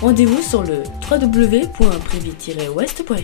Rendez-vous sur le www.privy-ouest.fr.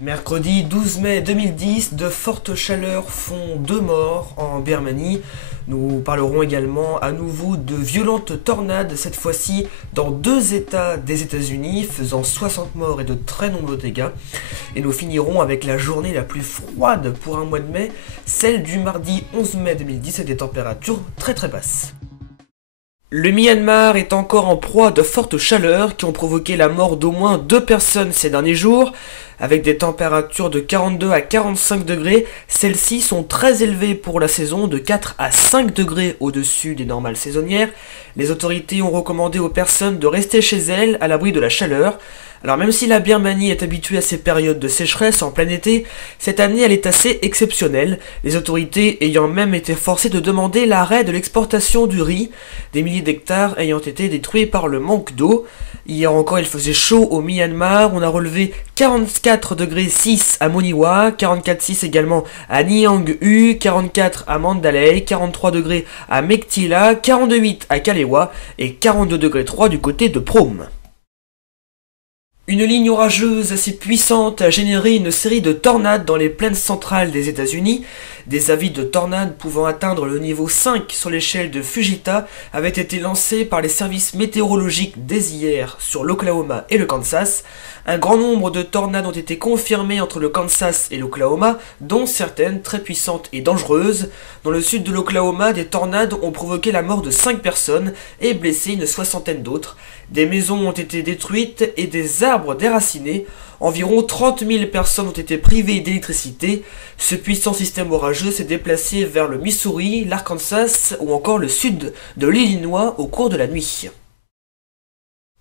Mercredi 12 mai 2010, de fortes chaleurs font 2 morts en Birmanie. Nous parlerons également à nouveau de violentes tornades, cette fois-ci dans 2 États des États-Unis, faisant 60 morts et de très nombreux dégâts. Et nous finirons avec la journée la plus froide pour un mois de mai, celle du mardi 11 mai 2010 avec des températures très basses. Le Myanmar est encore en proie de fortes chaleurs qui ont provoqué la mort d'au moins 2 personnes ces derniers jours. Avec des températures de 42 à 45 degrés, celles-ci sont très élevées pour la saison, de 4 à 5 degrés au-dessus des normales saisonnières. Les autorités ont recommandé aux personnes de rester chez elles à l'abri de la chaleur. Alors même si la Birmanie est habituée à ces périodes de sécheresse en plein été, cette année elle est assez exceptionnelle, les autorités ayant même été forcées de demander l'arrêt de l'exportation du riz, des milliers d'hectares ayant été détruits par le manque d'eau. Hier encore il faisait chaud au Myanmar, on a relevé 44,6 degrés à Moniwa, 44,6 également à Nyang-hu, 44 à Mandalay, 43 degrés à Mektila, 42,8 à Kalewa et 42,3 degrés du côté de Prom. Une ligne orageuse assez puissante a généré une série de tornades dans les plaines centrales des États-Unis. Des avis de tornades pouvant atteindre le niveau 5 sur l'échelle de Fujita avaient été lancés par les services météorologiques dès hier sur l'Oklahoma et le Kansas. Un grand nombre de tornades ont été confirmées entre le Kansas et l'Oklahoma, dont certaines très puissantes et dangereuses. Dans le sud de l'Oklahoma, des tornades ont provoqué la mort de 5 personnes et blessé une soixantaine d'autres. Des maisons ont été détruites et des arbres déracinés. Environ 30 000 personnes ont été privées d'électricité. Ce puissant système orageux s'est déplacé vers le Missouri, l'Arkansas ou encore le sud de l'Illinois au cours de la nuit.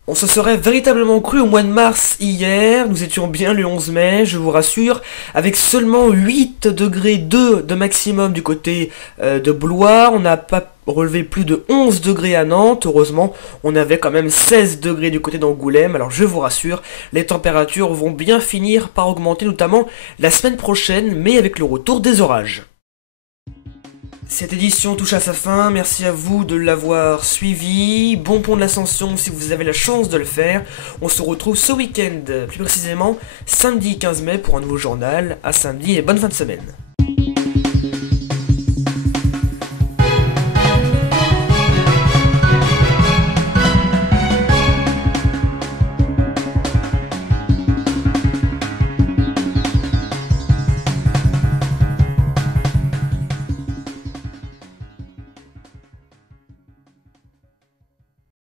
On se serait véritablement cru au mois de mars hier, nous étions bien le 11 mai, je vous rassure, avec seulement 8 degrés 2 de maximum du côté de Blois, on n'a pas relevé plus de 11 degrés à Nantes, heureusement on avait quand même 16 degrés du côté d'Angoulême, alors je vous rassure, les températures vont bien finir par augmenter notamment la semaine prochaine, mais avec le retour des orages. Cette édition touche à sa fin, merci à vous de l'avoir suivi, bon pont de l'Ascension si vous avez la chance de le faire, on se retrouve ce week-end, plus précisément samedi 15 mai pour un nouveau journal, à samedi et bonne fin de semaine.